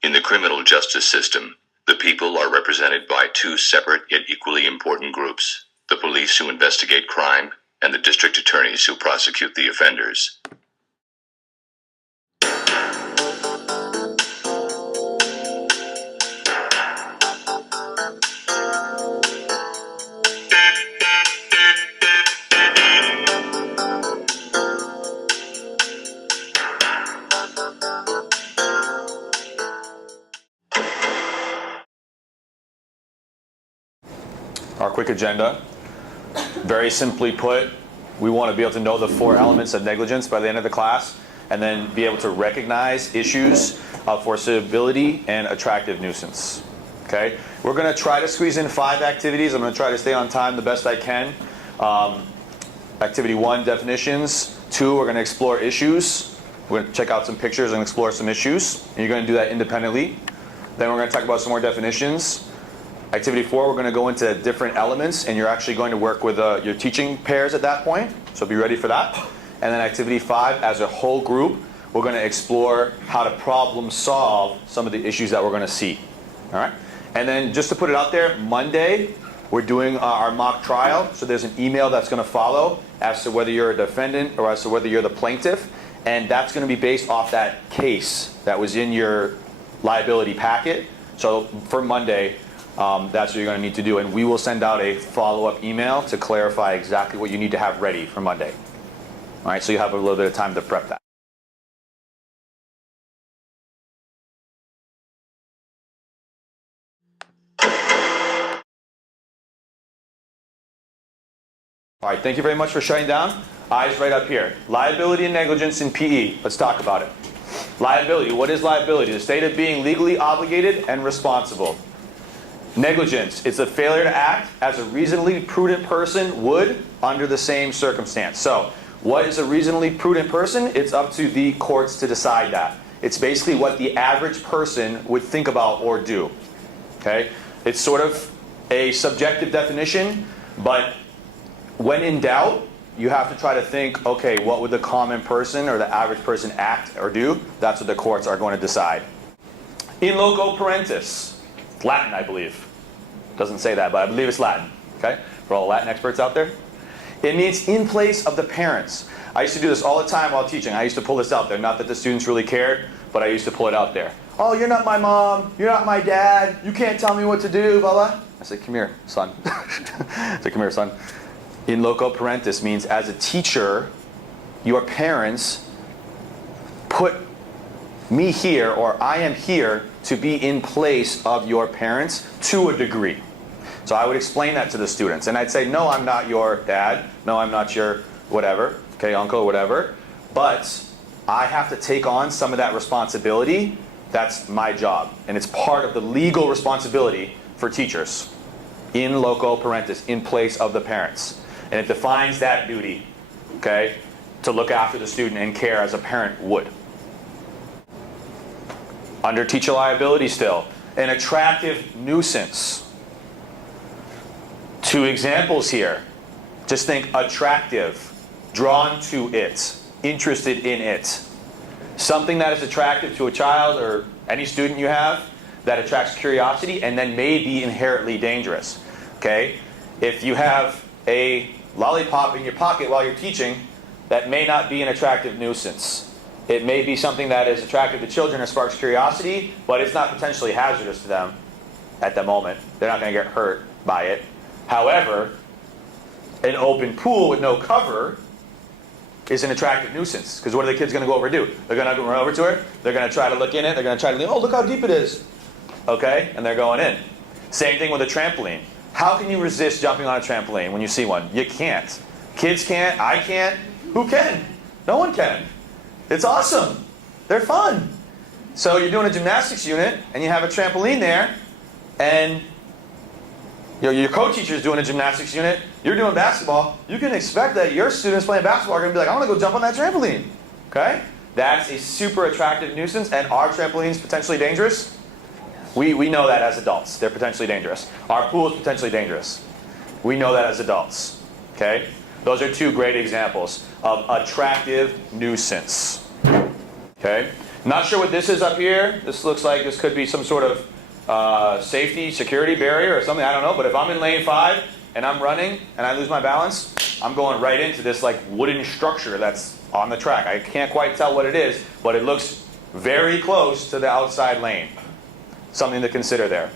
In the criminal justice system, the people are represented by two separate yet equally important groups: the police who investigate crime and the district attorneys who prosecute the offenders. Our quick agenda, very simply put, we want to be able to know the 4 elements of negligence by the end of the class, and then be able to recognize issues of forcibility and attractive nuisance. Okay, we're going to try to squeeze in 5 activities. I'm going to try to stay on time the best I can. Activity 1, definitions. 2, we're going to explore issues. We're going to check out some pictures and explore some issues. And you're going to do that independently. Then we're going to talk about some more definitions. Activity 4, we're going to go into different elements, and you're actually going to work with your teaching pairs at that point, so be ready for that. And then activity 5, as a whole group, we're going to explore how to problem solve some of the issues that we're going to see. All right? And then just to put it out there, Monday, we're doing our mock trial, so there's an email that's going to follow as to whether you're a defendant or as to whether you're the plaintiff, and that's going to be based off that case that was in your liability packet. So for Monday, that's what you're going to need to do, and we will send out a follow-up email to clarify exactly what you need to have ready for Monday. All right, so you have a little bit of time to prep that. All right, thank you very much for shutting down. Eyes right up here. Liability and negligence in PE. Let's talk about it. Liability. What is liability? The state of being legally obligated and responsible. Negligence, it's a failure to act as a reasonably prudent person would under the same circumstance. So, what is a reasonably prudent person? It's up to the courts to decide that. It's basically what the average person would think about or do. Okay? It's sort of a subjective definition, but when in doubt, you have to try to think, okay, what would the common person or the average person act or do? That's what the courts are going to decide. In loco parentis, Latin, I believe. Doesn't say that, but I believe it's Latin. Okay? For all Latin experts out there. It means in place of the parents. I used to do this all the time while teaching. I used to pull this out there. Not that the students really cared, but I used to pull it out there. Oh, you're not my mom. You're not my dad. You can't tell me what to do, blah, blah. I said, come here, son. I said, come here, son. In loco parentis means as a teacher, your parents put me here, or I am here to be in place of your parents to a degree. So I would explain that to the students. And I'd say, no, I'm not your dad. No, I'm not your whatever, okay, uncle or whatever. But I have to take on some of that responsibility. That's my job. And it's part of the legal responsibility for teachers. In loco parentis, in place of the parents. And it defines that duty, okay, to look after the student and care as a parent would. Under teacher liability still, an attractive nuisance. 2 examples here. Just think attractive, drawn to it, interested in it. Something that is attractive to a child or any student you have that attracts curiosity and then may be inherently dangerous. Okay? If you have a lollipop in your pocket while you're teaching, that may not be an attractive nuisance. It may be something that is attractive to children or sparks curiosity, but it's not potentially hazardous to them at the moment. They're not going to get hurt by it. However, an open pool with no cover is an attractive nuisance. Because what are the kids going to go over and do? They're going to run over to it. They're going to try to look in it. They're going to try to, oh, look how deep it is. Okay? And they're going in. Same thing with a trampoline. How can you resist jumping on a trampoline when you see one? You can't. Kids can't. I can't. Who can? No one can. It's awesome. They're fun. So you're doing a gymnastics unit, and you have a trampoline there, and your co-teacher is doing a gymnastics unit, you're doing basketball, you can expect that your students playing basketball are going to be like, I want to go jump on that trampoline. Okay? That's a super attractive nuisance, and are trampolines potentially dangerous? We know that as adults. They're potentially dangerous. Our pool is potentially dangerous. We know that as adults. Okay? Those are 2 great examples of attractive nuisance. Okay? Not sure what this is up here. This looks like this could be some sort of safety, security barrier or something. I don't know. But if I'm in lane 5 and I'm running and I lose my balance, I'm going right into this like wooden structure that's on the track. I can't quite tell what it is, but it looks very close to the outside lane. Something to consider there.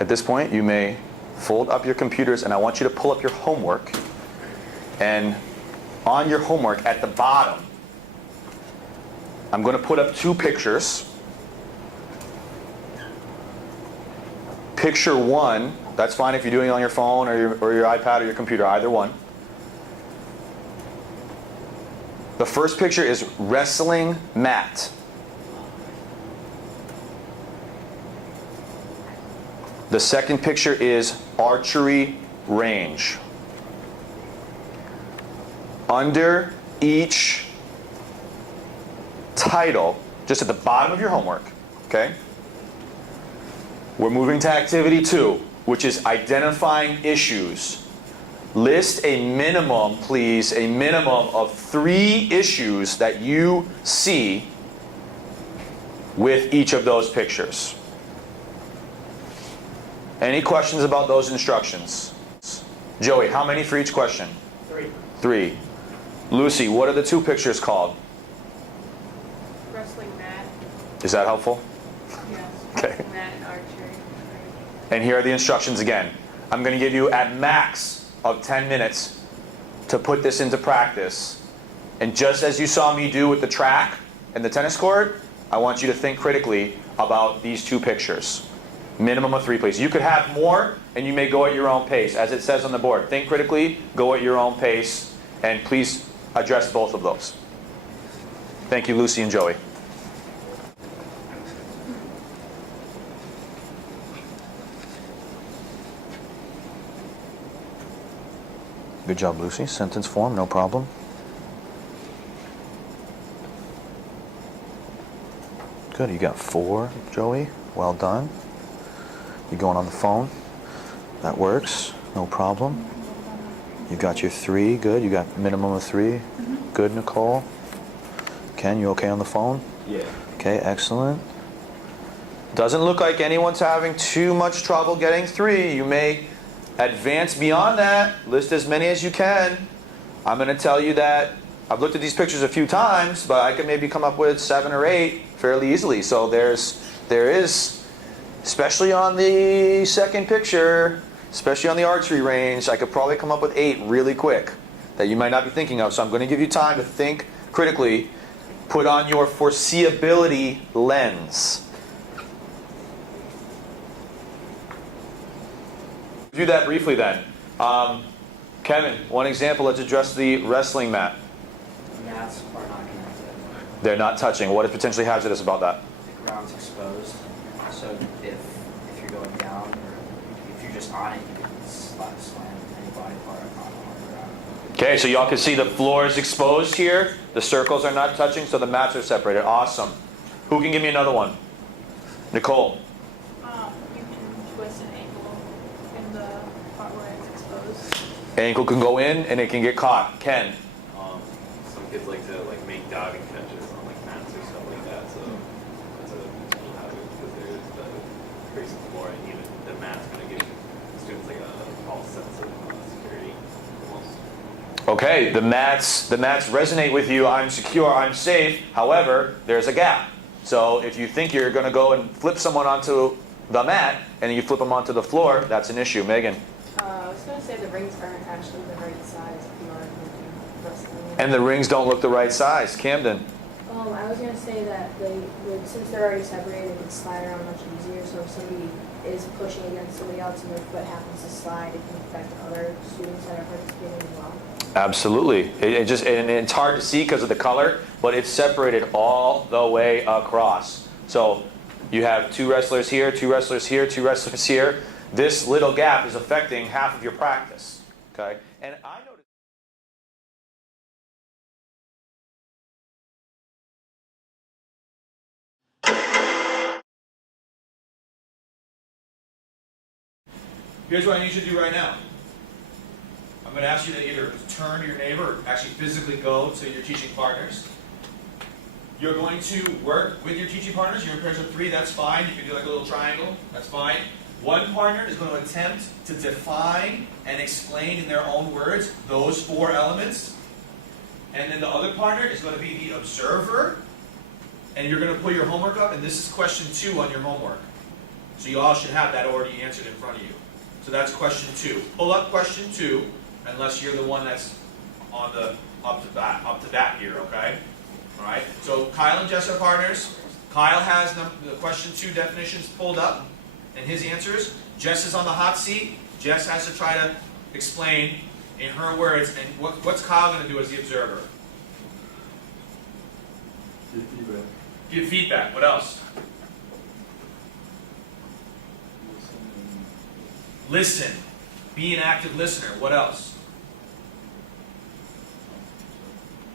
At this point, you may fold up your computers, and I want you to pull up your homework. And on your homework, at the bottom, I'm going to put up 2 pictures. Picture 1, that's fine if you're doing it on your phone or your iPad or your computer, either one. The first picture is wrestling mat. The second picture is archery range. Under each title, just at the bottom of your homework, okay? We're moving to activity 2, which is identifying issues. List a minimum, please, a minimum of 3 issues that you see with each of those pictures. Any questions about those instructions? Joey, how many for each question? 3. 3. Lucy, what are the 2 pictures called? Wrestling mat. Is that helpful? Yes. Okay. Wrestling mat and archery. And here are the instructions again. I'm going to give you at max of 10 minutes to put this into practice. And just as you saw me do with the track and the tennis court, I want you to think critically about these 2 pictures. Minimum of 3, please. You could have more, and you may go at your own pace. As it says on the board, think critically, go at your own pace, and please address both of those. Thank you, Lucy and Joey. Good job, Lucy. Sentence form, no problem. Good, you got 4, Joey. Well done. You're going on the phone. That works, no problem. You got your 3, good. You got minimum of 3. Good, Nicole. Ken, you okay on the phone? Yeah. Okay, excellent. Doesn't look like anyone's having too much trouble getting 3. You may advance beyond that. List as many as you can. I'm going to tell you that I've looked at these pictures a few times, but I can maybe come up with 7 or 8 fairly easily. So there is, especially on the second picture, especially on the archery range, I could probably come up with 8 really quick that you might not be thinking of. So I'm going to give you time to think critically. Put on your foreseeability lens. Do that briefly then. Kevin, one example, let's address the wrestling mat. The mats are not connected. They're not touching. What is potentially hazardous about that? The ground's exposed. So if you're going down, or if you're just on it, you can slam any body part on the ground. Okay, so y'all can see the floor is exposed here. The circles are not touching, so the mats are separated. Awesome. Who can give me another one? Nicole. You can twist an ankle in the part where it's exposed. Ankle can go in and it can get caught. Ken. Some kids like to make diving catches on mats or stuff like that, so that's a potential hazard because there's the racing floor, and even the mat's going to give students a false sense of security almost. Okay, the mats resonate with you. I'm secure, I'm safe. However, there's a gap. So if you think you're going to go and flip someone onto the mat and you flip them onto the floor, that's an issue. Megan. I was going to say the rings aren't actually the right size if you are looking wrestling. And the rings don't look the right size. Camden. I was going to say that they would, since they're already separated, they could slide around much easier. So if somebody is pushing against somebody else and their foot happens to slide, it can affect other students that are participating as well. Absolutely. And it's hard to see because of the color, but it's separated all the way across. So you have 2 wrestlers here, 2 wrestlers here, 2 wrestlers here. This little gap is affecting half of your practice. Okay? And I noticed Here's what I need you to do right now. I'm going to ask you to either turn to your neighbor or actually physically go to your teaching partners. You're going to work with your teaching partners. You're in pairs of 3, that's fine. You can do like a little triangle, that's fine. One partner is going to attempt to define and explain in their own words those 4 elements. And then the other partner is going to be the observer. And you're going to pull your homework up, and this is question 2 on your homework. So you all should have that already answered in front of you. So that's question 2. Pull up question 2, unless you're the one that's on the up to bat here, okay? All right. So Kyle and Jess are partners. Kyle has the question 2 definitions pulled up, and his answers. Jess is on the hot seat. Jess has to try to explain in her words. And what's Kyle going to do as the observer? Give feedback. Give feedback. What else? Listen. Be an active listener. What else?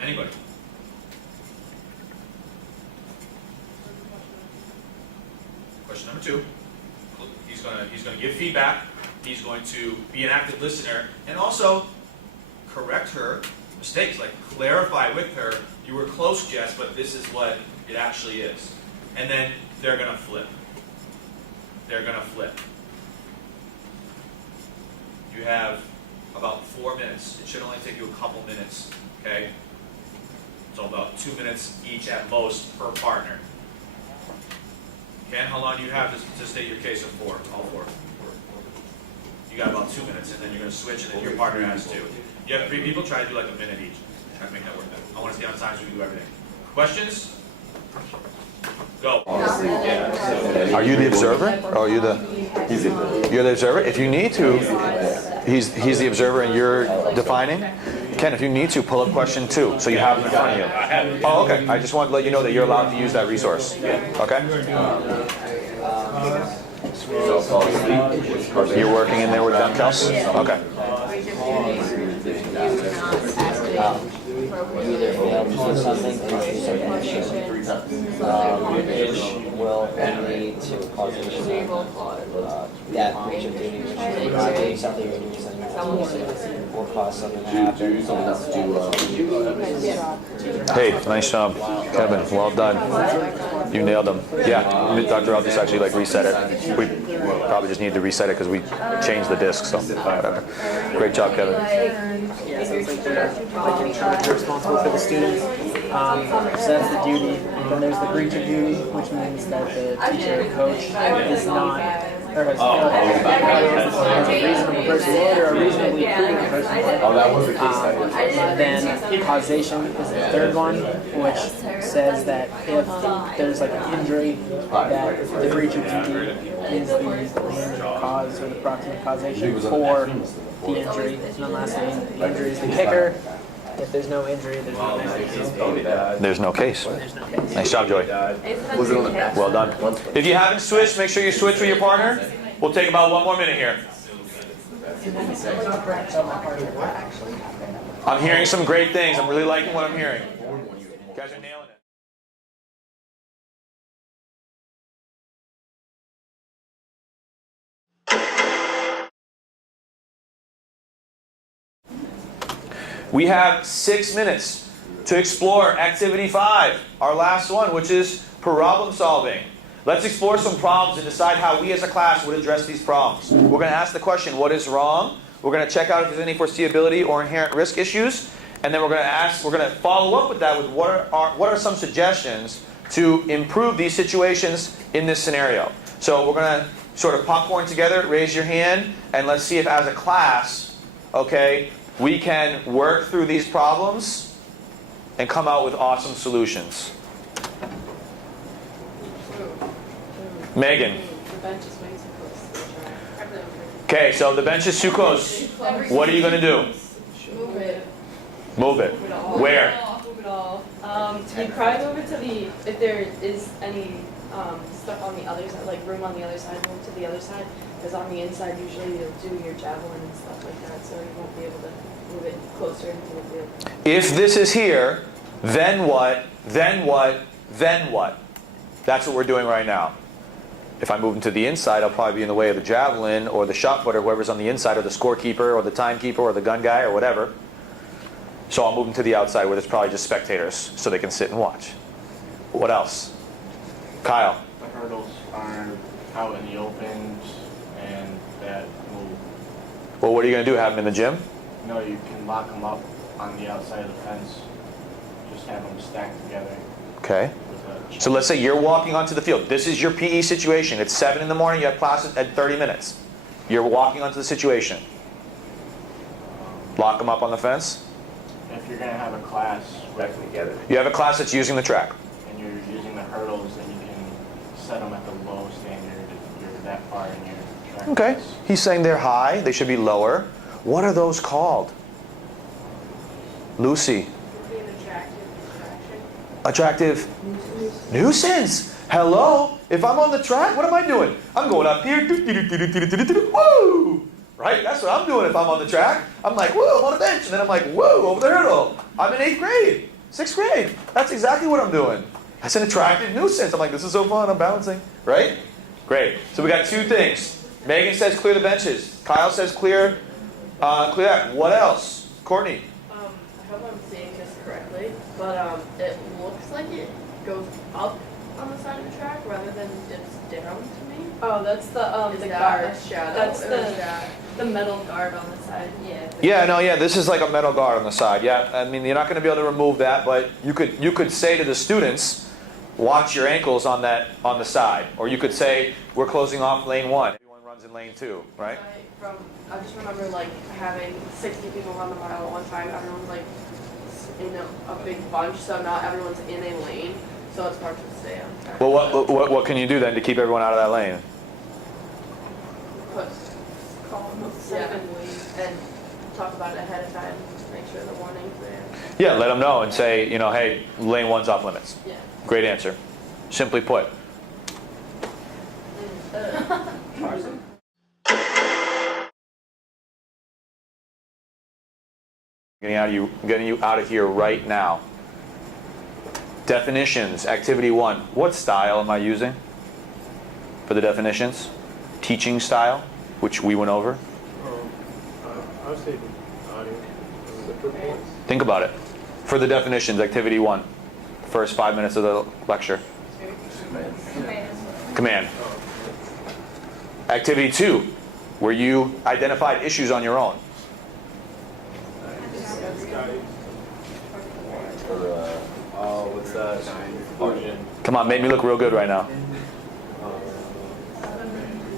Anybody? Question number 2. He's going to give feedback. He's going to be an active listener and also correct her mistakes, like clarify with her, you were close, Jess, but this is what it actually is. And then they're going to flip. They're going to flip. You have about 4 minutes. It should only take you a couple minutes, okay? So about 2 minutes each at most per partner. Ken, how long do you have to state your case of 4? All 4. You got about 2 minutes, and then you're going to switch, and then your partner has 2. You have 3 people, try to do like a minute each. Try to make that work. I want to stay on time so we can do everything. Questions? Go. Yeah. Are you the observer? Or are you the... You're the observer? If you need to, he's the observer and you're defining. Ken, if you need to, pull up question 2 so you have it in front of you. Oh, okay. I just want to let you know that you're allowed to use that resource. Okay? You're working in there with them, Kels? Okay. Either on something which will lead to causation that breach of duty, which is not doing something or doing something will cause something to happen. Hey, nice job, Kevin. Well done. You nailed them. Yeah, Dr. I'll just actually like reset it. We probably just need to reset it because we changed the disc. So whatever. Great job, Kevin. Yeah, so it's like you're in charge, you're responsible for the students. So that's the duty. Then there's the breach of duty, which means that the teacher or coach is not, or has a reasonable person would, or a reasonably prudent person would. Then causation is the third one, which says that if there's like an injury, that the breach of duty is the main cause or the proximate causation for the injury. And then lastly, the injury is the kicker. If there's no injury, there's no case. There's no case. There's no case. Nice job, Joey. Well done. If you haven't switched, make sure you switch with your partner. We'll take about 1 more minute here. I'm hearing some great things. I'm really liking what I'm hearing. You guys are nailing it. We have 6 minutes to explore activity 5, our last one, which is problem solving. Let's explore some problems and decide how we as a class would address these problems. We're going to ask the question, what is wrong? We're going to check out if there's any foreseeability or inherent risk issues. And then we're going to follow up with that with what are some suggestions to improve these situations in this scenario. So we're going to sort of popcorn together, raise your hand, and let's see if as a class, okay, we can work through these problems and come out with awesome solutions. Megan. Okay, so the bench is too close. What are you going to do? Move it. Move it. Where? Move it all. You probably move it to the, if there is any stuff on the other side, like room on the other side, move to the other side. Because on the inside, usually you'll do your javelin and stuff like that, so you won't be able to move it closer into the field. If this is here, then what? Then what? Then what? That's what we're doing right now. If I move him to the inside, I'll probably be in the way of the javelin or the shot putter, whoever's on the inside, or the scorekeeper or the timekeeper or the gun guy or whatever. So I'll move them to the outside where there's probably just spectators so they can sit and watch. What else? Kyle. The hurdles are out in the open and that will, Well, what are you going to do? Have them in the gym? no, you can lock them up on the outside of the fence. Just have them stacked together Okay. with a So let's say you're walking onto the field. This is your PE situation. It's 7 in the morning. You have class at 30 minutes. You're walking onto the situation. Lock them up on the fence. If you're going to have a class with, You have a class that's using the track. and you're using the hurdles, then you can set them at the low standard if you're that far in your track. Okay. class. He's saying they're high. They should be lower. What are those called? Lucy. Being attractive distraction. Attractive nuisance. Hello. If I'm on the track, what am I doing? I'm going up here. Woo! Right? That's what I'm doing if I'm on the track. I'm like, whoa, I'm on a bench. And then I'm like, whoa, over the hurdle. I'm in 8th grade, 6th grade. That's exactly what I'm doing. That's an attractive nuisance. I'm like, this is so fun. I'm balancing. Right? Great. So we got 2 things. Megan says clear the benches. Kyle says clear that. What else? Courtney. I hope I'm seeing this correctly, but it looks like it goes up on the side of the track rather than dips down to me. Oh, that's the guard. A shadow? That's the metal guard on the side. Yeah, this is like a metal guard on the side. Yeah, I mean, you're not going to be able to remove that, but you could say to the students, watch your ankles on the side. Or you could say, we're closing off lane 1. Everyone runs in lane 2, right? I just remember like having 60 people run the mile at one time. Everyone's like in a big bunch, so not everyone's in a lane, so it's hard to stay on track. Well, what can you do then to keep everyone out of that lane? Put columns and talk about it ahead of time, make sure the warning's there. Yeah, let them know and say, hey, lane 1's off limits. Yeah. Great answer. Simply put. Getting you out of here right now. Definitions, activity 1. What style am I using for the definitions? Teaching style, which we went over. I would say Think about it. For the definitions, activity 1. First 5 minutes of the lecture. Command. Activity 2, where you identified issues on your own. What's that? Fusion. Come on, make me look real good right now.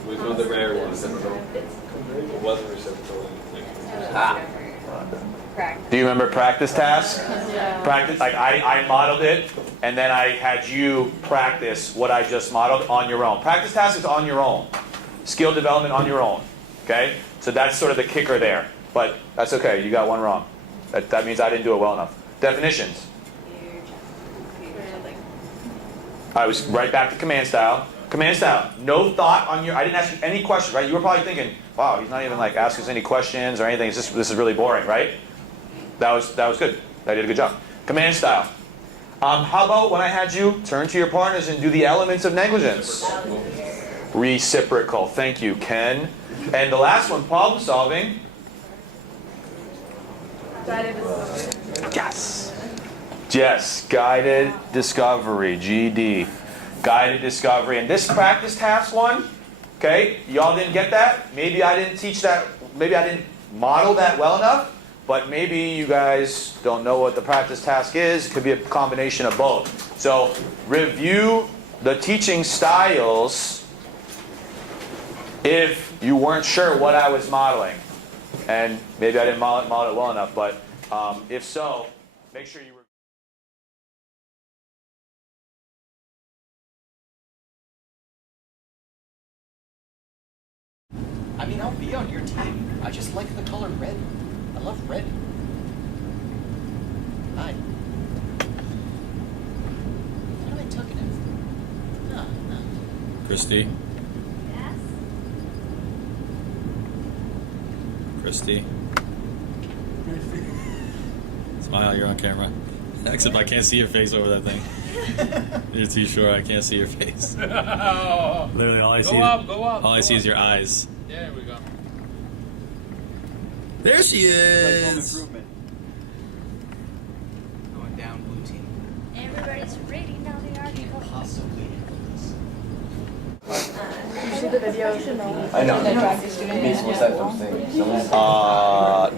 Which one of the rare ones? It wasn't reciprocal. Do you remember practice task? Practice, like I modeled it, and then I had you practice what I just modeled on your own. Practice task is on your own. Skill development on your own. Okay? So that's sort of the kicker there. But that's okay, you got one wrong. That means I didn't do it well enough. Definitions. I was right back to command style. Command style. No thought on I didn't ask you any questions, right? You were probably thinking, wow, he's not even like asking us any questions or anything. This is really boring, right? That was good. I did a good job. Command style. How about when I had you turn to your partners and do the elements of negligence? Reciprocal. Thank you, Ken. And the last one, problem solving. Yes. Yes, guided discovery, GD. Guided discovery. And this practice task one, okay, y'all didn't get that? Maybe I didn't teach that, maybe I didn't model that well enough, but maybe you guys don't know what the practice task is. It could be a combination of both. So review the teaching styles if you weren't sure what I was modeling. And maybe I didn't model it well enough, but if so, make sure you I mean, I'll be on your team. I just like the color red. I love red. Hi. What am I talking to? No. Christy? Yes? Christy? Smile, you're on camera. Except I can't see your face over that thing. You're too short. I can't see your face. Literally, all I see. All I see is your eyes. There we go. There she is. Going down, blue team. Everybody's reading now the article. Possibly. Did you see the video? I know. Means what's that thing?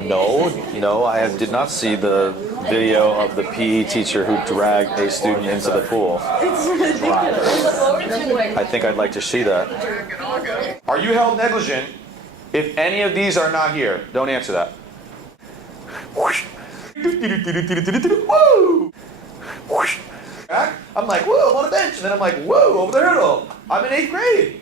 No, I did not see the video of the PE teacher who dragged a student into the pool. I think I'd like to see that. Are you held negligent if any of these are not here? Don't answer that. Woo! I'm like, whoa, I'm on a bench. And then I'm like, whoa, over the hurdle. I'm in 8th grade.